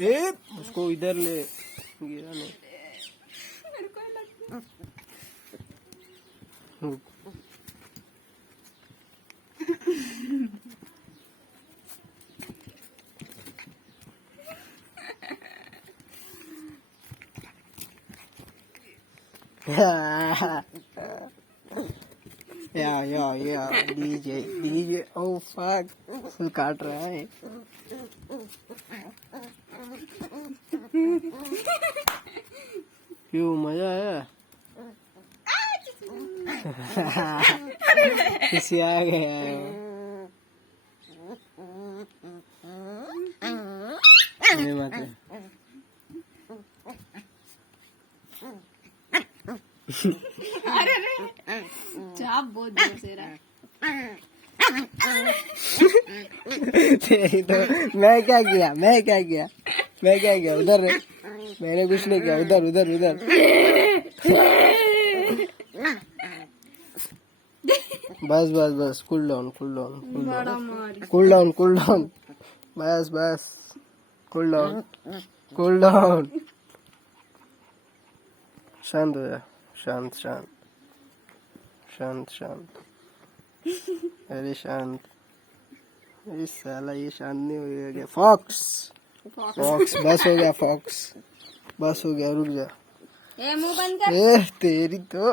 ए उसको इधर ले, गिरा नहीं। या DJ DJ, oh fuck, full काट रहा है। क्यों, मजा आया? किसी आ गया है। ये मत है। चाप बहुत जोर से रहा। तेरी तो, मैं क्या किया, मैं क्या किया, मैं क्या किया? उधर, मैंने कुछ नहीं किया। उधर उधर उधर। बस बस बस, cool down cool down cool down cool down cool down, बस बस, कूल डाउन कूल डाउन। शांत हो जा, शांत शांत शांत शांत, अरे शांत। इस साला ये शांत नहीं हो गया। फॉक्स फॉक्स, बस हो गया फॉक्स, बस हो गया, रुक जा। मुंह बंद कर। ए तेरी तो